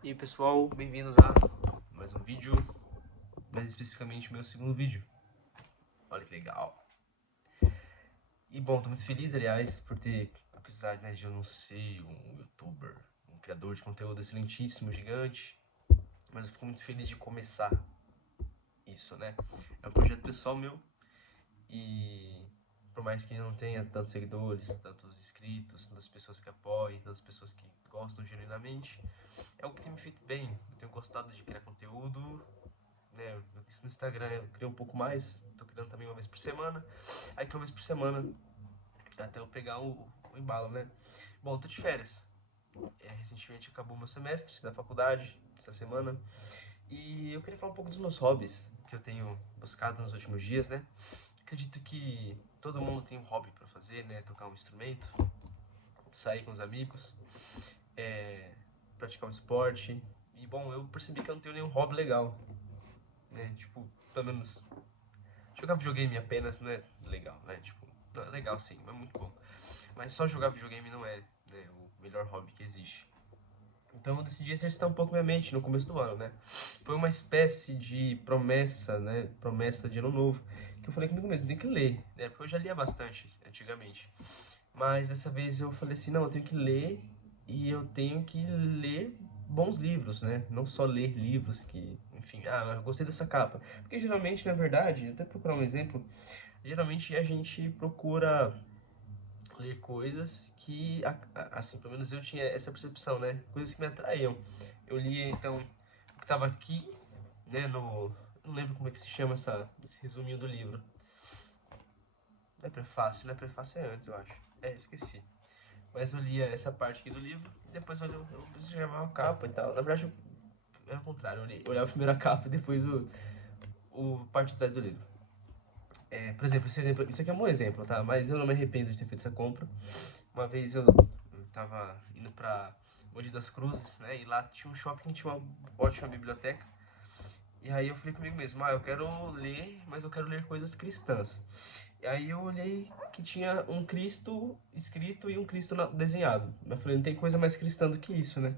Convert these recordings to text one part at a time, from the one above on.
E aí pessoal, bem-vindos a mais um vídeo, mais especificamente meu segundo vídeo. Olha que legal. E bom, tô muito feliz, aliás, por ter, apesar, né, de eu não ser um youtuber, um criador de conteúdo excelentíssimo, gigante, mas eu fico muito feliz de começar isso, né? É um projeto pessoal meu e por mais que não tenha tantos seguidores, tantos inscritos, tantas pessoas que apoiem, tantas pessoas que gostam genuinamente, é algo que tem me feito bem. Eu tenho gostado de criar conteúdo, né? Isso no Instagram eu criei um pouco mais, tô criando também uma vez por semana. Aí que uma vez por semana, até eu pegar o embalo, né? Bom, tô de férias. Recentemente acabou meu semestre da faculdade, essa semana. E eu queria falar um pouco dos meus hobbies, que eu tenho buscado nos últimos dias, né? Acredito que todo mundo tem um hobby pra fazer, né? Tocar um instrumento, sair com os amigos, é, praticar um esporte. E bom, eu percebi que eu não tenho nenhum hobby legal, né? Tipo, pelo menos jogar videogame apenas não é legal, né? Tipo, não é legal sim, é muito bom. Mas só jogar videogame não é, né, o melhor hobby que existe. Então eu decidi exercitar um pouco minha mente no começo do ano, né? Foi uma espécie de promessa, né? Promessa de ano novo. Que eu falei comigo mesmo, tem que ler, né? Porque eu já lia bastante antigamente. Mas dessa vez eu falei assim, não, eu tenho que ler e eu tenho que ler bons livros, né? Não só ler livros que, enfim, eu gostei dessa capa. Porque geralmente, na verdade, até procurar um exemplo, geralmente a gente procura ler coisas que, assim, pelo menos eu tinha essa percepção, né? Coisas que me atraíam. Eu lia, então, o que estava aqui, né, no... Não lembro como é que se chama esse resuminho do livro. Não é prefácio, não é prefácio, é antes, eu acho. Esqueci. Mas eu lia essa parte aqui do livro e depois eu observava a capa e tal. Na verdade, era o contrário. Eu olhava primeiro a capa e depois o parte de trás do livro. Por exemplo, isso aqui é um bom exemplo, tá? Mas eu não me arrependo de ter feito essa compra. Uma vez eu tava indo pra Mogi das Cruzes, né? E lá tinha um shopping que tinha uma ótima biblioteca. E aí eu falei comigo mesmo, eu quero ler, mas eu quero ler coisas cristãs. E aí eu olhei que tinha um Cristo escrito e um Cristo desenhado. Eu falei, não tem coisa mais cristã do que isso, né?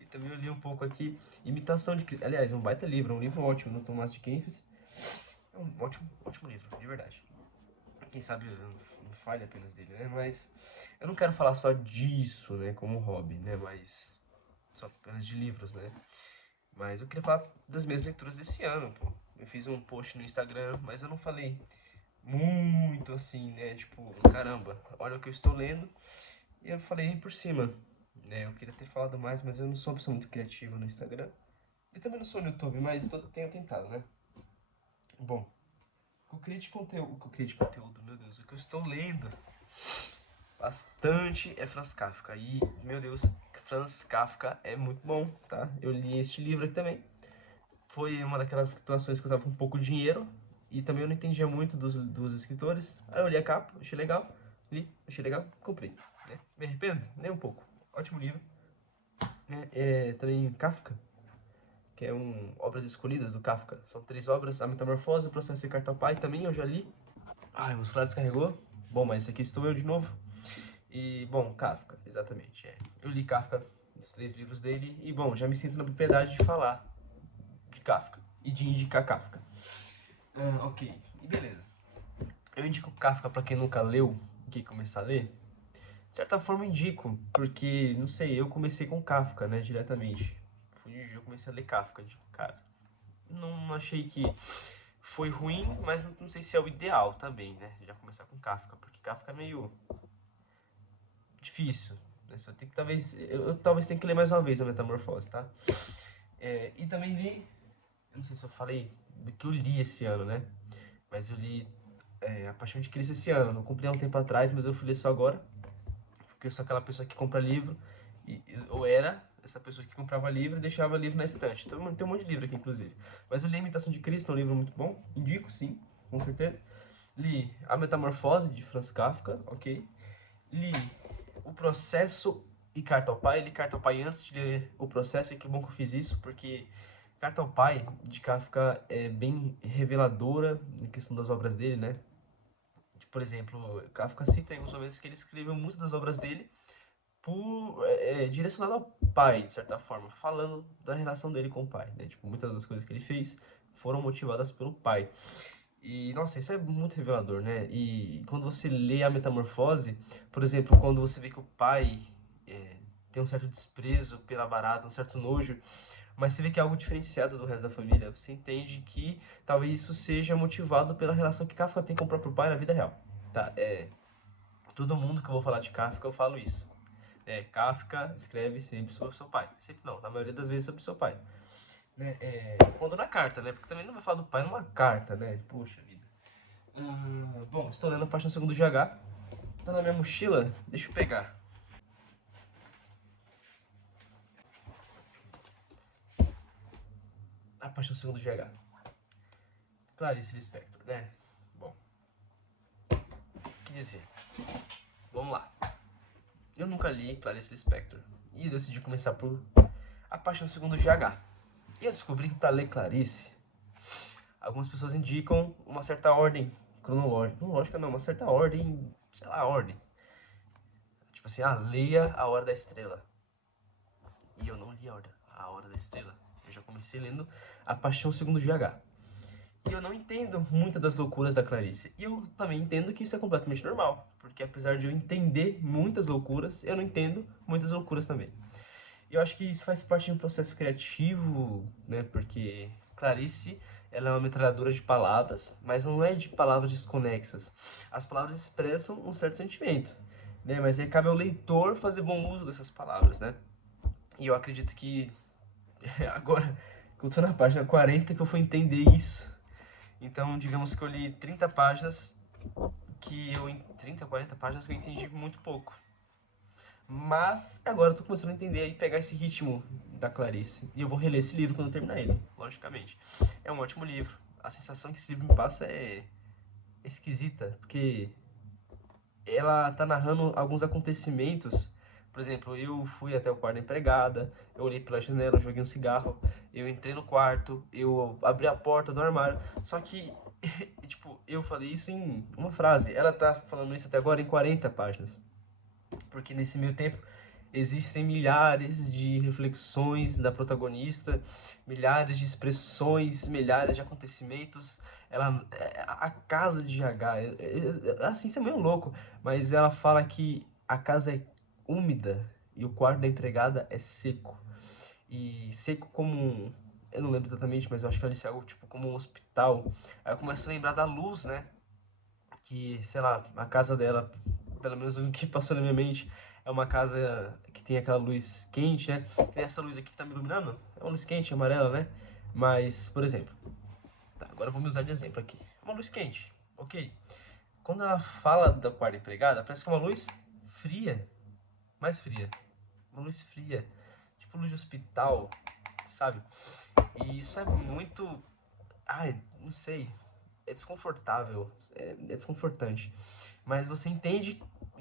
E também eu li um pouco aqui, Imitação de Cristo. Aliás, é um baita livro, é um livro ótimo, do Tomás de Kempis. É um ótimo, ótimo livro, de verdade. Quem sabe eu não falha apenas dele, né? Mas eu não quero falar só disso, né, como hobby, né? Mas só apenas de livros, né? Mas eu queria falar das minhas leituras desse ano, pô. Eu fiz um post no Instagram, mas eu não falei muito assim, né? Tipo, caramba, olha o que eu estou lendo. E eu falei por cima, né? Eu queria ter falado mais, mas eu não sou uma pessoa muito criativa no Instagram. E também não sou no YouTube, mas tenho tentado, né? Bom, o que eu criei de conteúdo, meu Deus, o que eu estou lendo bastante é Franz Kafka. E, meu Deus, Franz Kafka é muito bom, tá? Eu li este livro aqui também. Foi uma daquelas situações que eu tava com pouco dinheiro e também eu não entendia muito dos escritores. Aí eu li a capa, achei legal, li, achei legal, comprei. Né? Me arrependo? Nem um pouco. Ótimo livro. Né? Também Kafka, que é Obras Escolhidas do Kafka. São 3 obras, A Metamorfose, O Processo de Carta ao Pai, também eu já li. Ai, meu celular descarregou. Bom, mas esse aqui estou eu de novo. E, bom, Kafka, exatamente. Eu li Kafka, os 3 livros dele, e, bom, já me sinto na propriedade de falar de Kafka e de indicar Kafka. Ok, e beleza. Eu indico Kafka pra quem nunca leu e quer começar a ler. De certa forma indico, porque, não sei, eu comecei com Kafka, né, diretamente. Eu comecei a ler Kafka, tipo, cara, não achei que foi ruim, mas não sei se é o ideal também, né, já começar com Kafka, porque Kafka é meio difícil, né, você tem que eu talvez tenha que ler mais uma vez a Metamorfose, tá? E também li, eu não sei se eu falei do que eu li esse ano, né, mas eu li A Paixão de Cristo esse ano. Não comprei há um tempo atrás, mas eu fui ler só agora. Porque eu sou aquela pessoa que compra livro, ou era essa pessoa que comprava livro e deixava livro na estante. Então, tem um monte de livro aqui, inclusive. Mas eu li A Imitação de Cristo, é um livro muito bom. Indico, sim, com certeza. Li A Metamorfose, de Franz Kafka, ok. Li O Processo e Carta ao Pai. Li Carta ao Pai antes de ler O Processo, e que bom que eu fiz isso, porque Carta ao Pai, de Kafka, é bem reveladora na questão das obras dele, né? Por exemplo, Kafka cita em alguns momentos que ele escreveu muitas das obras dele direcionado pai, de certa forma, falando da relação dele com o pai, né? Tipo, muitas das coisas que ele fez foram motivadas pelo pai. E, nossa, isso é muito revelador, né? E quando você lê a Metamorfose, por exemplo, quando você vê que o pai é, tem um certo desprezo pela barata, um certo nojo, mas você vê que é algo diferenciado do resto da família, você entende que talvez isso seja motivado pela relação que Kafka tem com o próprio pai na vida real. Tá, todo mundo que eu vou falar de Kafka, eu falo isso. Kafka escreve sempre sobre seu pai. Sempre não, na maioria das vezes sobre seu pai. Né? Quando na carta, né? Porque também não vai falar do pai numa carta, né? Poxa vida. Bom, estou lendo a Paixão Segundo o GH. Tá na minha mochila, deixa eu pegar. A Paixão Segundo o GH. Clarice Lispector, né? Bom, o que dizer? Vamos lá. Eu nunca li Clarice Lispector e decidi começar por A Paixão Segundo o GH. E eu descobri que para ler Clarice, algumas pessoas indicam uma certa ordem cronológica. Cronológica não, uma certa ordem, sei lá, ordem. Tipo assim, leia A Hora da Estrela. E eu não li A Hora da Estrela. Eu já comecei lendo A Paixão Segundo o GH. E eu não entendo muitas das loucuras da Clarice. E eu também entendo que isso é completamente normal. Porque apesar de eu entender muitas loucuras, eu não entendo muitas loucuras também. E eu acho que isso faz parte de um processo criativo, né? Porque Clarice, ela é uma metralhadora de palavras, mas não é de palavras desconexas. As palavras expressam um certo sentimento, né? Mas aí cabe ao leitor fazer bom uso dessas palavras, né? E eu acredito que agora que eu tô na página 40 que eu fui entender isso. Então, digamos que eu li 30 páginas que eu... 30, 40 páginas que eu entendi muito pouco. Mas agora eu tô começando a entender e pegar esse ritmo da Clarice. E eu vou reler esse livro quando eu terminar ele, logicamente. É um ótimo livro. A sensação que esse livro me passa é esquisita, porque ela tá narrando alguns acontecimentos. Por exemplo, eu fui até o quarto da empregada, eu olhei pela janela, eu joguei um cigarro, eu entrei no quarto, eu abri a porta do armário. Só que, tipo, eu falei isso em uma frase. Ela tá falando isso até agora em 40 páginas. Porque nesse meio tempo existem milhares de reflexões da protagonista, milhares de expressões, milhares de acontecimentos. A casa de GH, assim, isso é meio louco, mas ela fala que a casa é úmida e o quarto da empregada é seco. E seco como eu não lembro exatamente, mas eu acho que ela disse algo tipo como um hospital. Aí eu começo a lembrar da luz, né? Que, sei lá, a casa dela, pelo menos o que passou na minha mente, é uma casa que tem aquela luz quente, né? Tem essa luz aqui que tá me iluminando, é uma luz quente, amarela, né? Mas, por exemplo, tá, agora eu vou me usar de exemplo aqui. É uma luz quente, ok. Quando ela fala da quarta empregada, parece que é uma luz fria, mais fria. Uma luz fria, tipo luz de hospital, sabe? E isso é muito... Ai, não sei, é desconfortável, é desconfortante. Mas você entende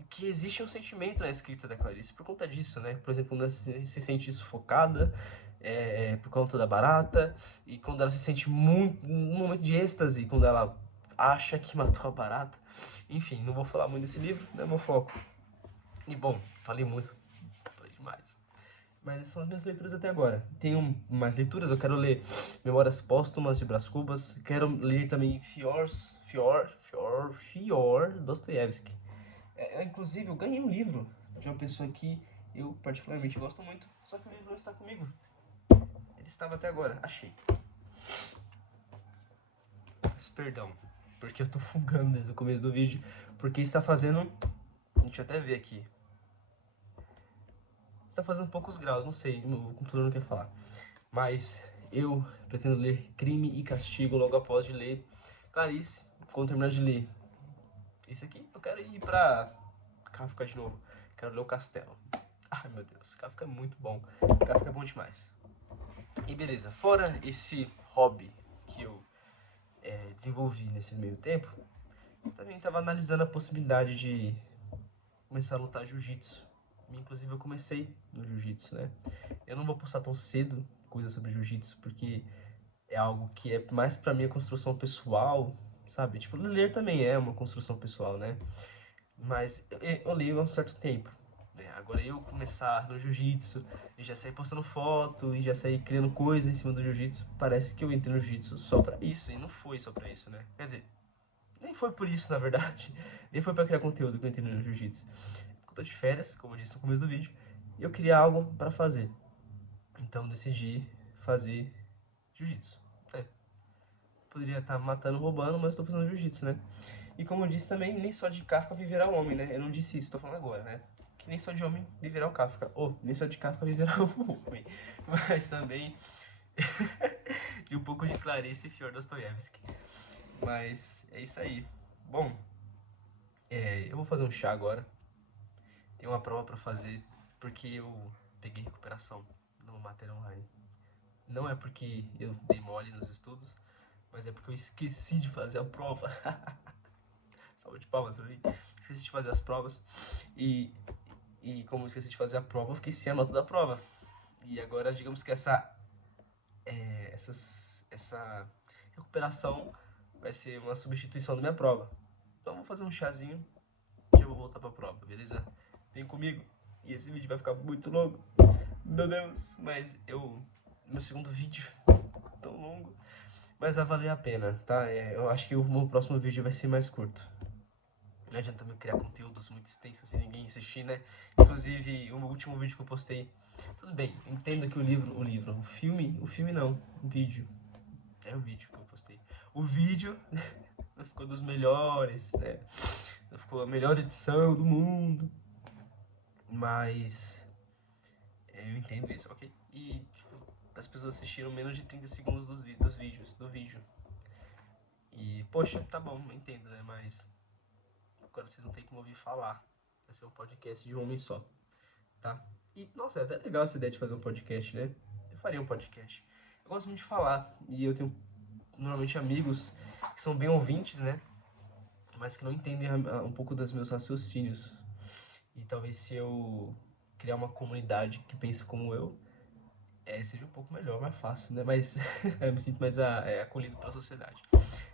que existe um sentimento na escrita da Clarice por conta disso, né? Por exemplo, quando ela se sente sufocada por conta da barata, e quando ela se sente muito, num momento de êxtase, quando ela acha que matou a barata. Enfim, não vou falar muito desse livro, não é meu foco. E bom, falei muito, falei demais. Mas essas são as minhas leituras até agora. Tenho mais leituras, eu quero ler Memórias Póstumas de Brás Cubas, quero ler também Fior Dostoiévski. Inclusive, eu ganhei um livro de uma pessoa que eu particularmente gosto muito, só que o livro não está comigo. Ele estava até agora, achei. Mas perdão, porque eu tô fungando desde o começo do vídeo, porque está fazendo... Deixa eu até ver aqui. Está fazendo poucos graus, não sei, o computador não quer falar. Mas eu pretendo ler Crime e Castigo logo após de ler Clarice. Quando terminar de ler esse aqui, eu quero ir pra Kafka de novo. Quero ler O Castelo. Ai meu Deus, Kafka é muito bom. Kafka é bom demais. E beleza, fora esse hobby que eu desenvolvi nesse meio tempo, eu também estava analisando a possibilidade de começar a lutar jiu-jitsu. Inclusive eu comecei no jiu-jitsu, né? Eu não vou postar tão cedo coisas sobre jiu-jitsu, porque é algo que é mais pra minha construção pessoal, sabe? Tipo, ler também é uma construção pessoal, né? Mas eu leio há um certo tempo. né? Agora eu começar no jiu-jitsu e já sair postando foto e já sair criando coisa em cima do jiu-jitsu, parece que eu entrei no jiu-jitsu só pra isso, e não foi só pra isso, né? Quer dizer, nem foi por isso, na verdade. Nem foi pra criar conteúdo que eu entrei no jiu-jitsu. Eu tô de férias, como eu disse no começo do vídeo, e eu queria algo pra fazer. Então decidi fazer jiu-jitsu. É, poderia estar matando, roubando, mas tô fazendo jiu-jitsu, né? E como eu disse também, nem só de Kafka viverá o homem, né? Eu não disse isso, tô falando agora, né? Que nem só de homem viverá o Kafka. Ou, nem só de Kafka viverá o homem. Mas também de um pouco de Clarice e Fyodor Dostoiévski. Mas é isso aí. Bom, eu vou fazer um chá agora. Tem uma prova pra fazer, porque eu peguei recuperação no matéria online. Não é porque eu dei mole nos estudos, mas é porque eu esqueci de fazer a prova. Salve de palmas pra mim. Esqueci de fazer as provas. E como eu esqueci de fazer a prova, eu fiquei sem a nota da prova. E agora, digamos que essa recuperação vai ser uma substituição da minha prova. Então, vou fazer um chazinho e já vou voltar pra prova, beleza? Vem comigo. E esse vídeo vai ficar muito longo. Meu Deus, mas meu segundo vídeo tão longo, mas vai valer a pena, tá? Eu acho que o meu próximo vídeo vai ser mais curto. Não adianta eu criar conteúdos muito extensos sem ninguém assistir, né? Inclusive, o último vídeo que eu postei, tudo bem, entendo que o filme não, o vídeo, é o vídeo que eu postei. O vídeo não ficou dos melhores, né? Não ficou a melhor edição do mundo, mas eu entendo isso, ok? E, tipo, as pessoas assistiram menos de 30 segundos do vídeo. E, poxa, tá bom, eu entendo, né? Mas agora vocês não tem como ouvir falar. Vai ser um podcast de um homem só, tá? E, nossa, é até legal essa ideia de fazer um podcast, né? Eu faria um podcast. Eu gosto muito de falar, e eu tenho normalmente amigos que são bem ouvintes, né? Mas que não entendem um pouco dos meus raciocínios. E talvez se eu criar uma comunidade que pense como eu, seja um pouco melhor, mais fácil, né? Mas eu me sinto mais acolhido pela sociedade.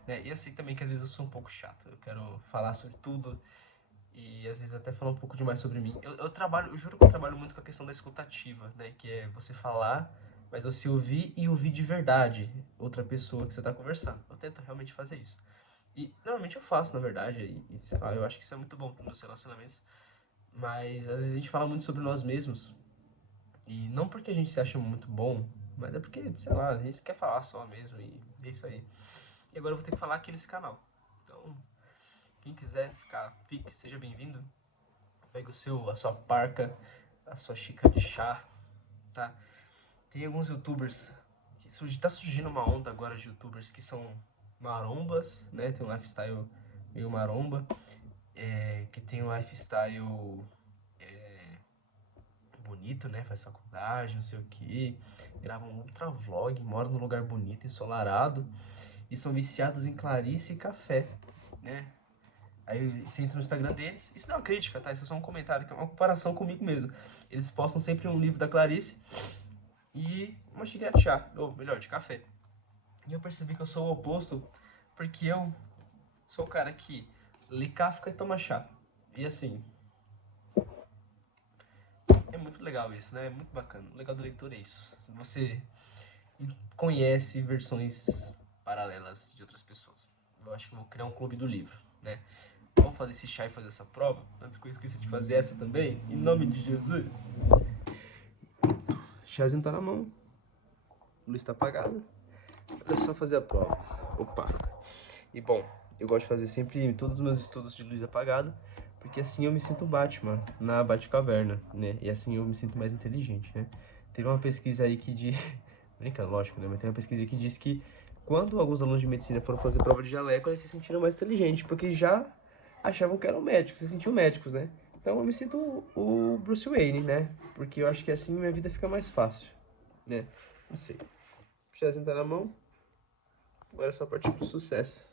Né? E eu sei também que às vezes eu sou um pouco chato. Eu quero falar sobre tudo e às vezes até falar um pouco demais sobre mim. Eu juro que eu trabalho muito com a questão da escutativa, né? Que é você falar, mas você ouvir e ouvir de verdade outra pessoa que você está conversando. Eu tento realmente fazer isso. E normalmente eu faço, na verdade, e sei lá, eu acho que isso é muito bom para os meus relacionamentos. Mas às vezes a gente fala muito sobre nós mesmos. E não porque a gente se acha muito bom, mas é porque, sei lá, a gente quer falar só mesmo e é isso aí. E agora eu vou ter que falar aqui nesse canal. Então, quem quiser fique, seja bem-vindo. Pega a sua parca, a sua xícara de chá, tá? Tem alguns youtubers, tá surgindo uma onda agora de youtubers que são marombas, né? Tem um lifestyle meio maromba, que tem um lifestyle bonito, né? Faz faculdade, não sei o que, gravam um ultra vlog, moram num lugar bonito, ensolarado, e são viciados em Clarice e café, né? Aí você entra no Instagram deles, isso não é uma crítica, tá? Isso é só um comentário, que é uma comparação comigo mesmo. Eles postam sempre um livro da Clarice e uma xícara de chá, ou melhor, de café. E eu percebi que eu sou o oposto, porque eu sou o cara que lê Kafka e toma chá. E assim, é muito legal isso, né? É muito bacana. O legal da leitura é isso. Você conhece versões paralelas de outras pessoas. Eu acho que eu vou criar um clube do livro, né? Vamos fazer esse chá e fazer essa prova? Antes que eu esqueça de fazer essa também, em nome de Jesus. O chazinho tá na mão. A luz tá apagada. Olha só fazer a prova. Opa. E bom, eu gosto de fazer sempre todos os meus estudos de luz apagada, porque assim eu me sinto Batman na Batcaverna, né? E assim eu me sinto mais inteligente, né? Teve uma pesquisa aí que de... Brincando, lógico, né? Mas tem uma pesquisa que diz que quando alguns alunos de medicina foram fazer prova de jaleco, eles se sentiram mais inteligentes, porque já achavam que eram médicos, se sentiam médicos, né? Então eu me sinto o Bruce Wayne, né? Porque eu acho que assim minha vida fica mais fácil, né? Não sei. O chazinho tá na mão, agora é só partir pro sucesso.